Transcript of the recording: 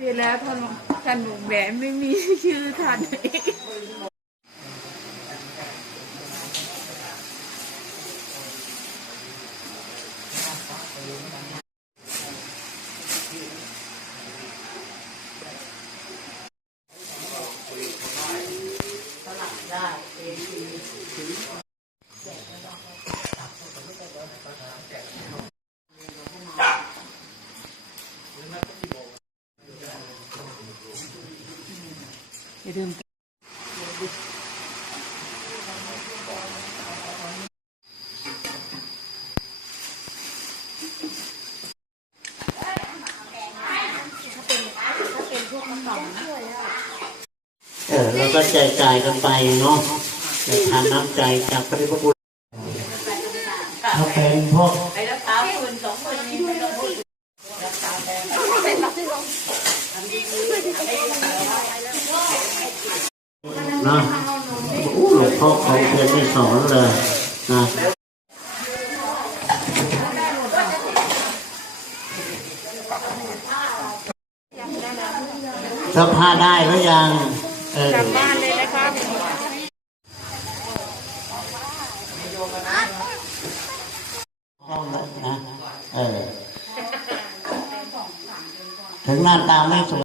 เดี๋ยแล้วท่านท่านบอกแหวนไม่มีชื่อท่าน องอย่าลืมเออแล้วก็แจกจ่ายกันไปเนาะในทานน้ำใจจากพระพุทธคุณถ้าเป็นพวกไอ้รักษาคนสองคนนี้ไม่ต้องพูดรักษาแต่ นะอู้หลวงพ่อเขาเพียรไม่สอนเลยนะเสื้อผ้าได้หรือยังเออบ้านเลยนะครับห้องนะเออถึงหน้าตาไม่สวย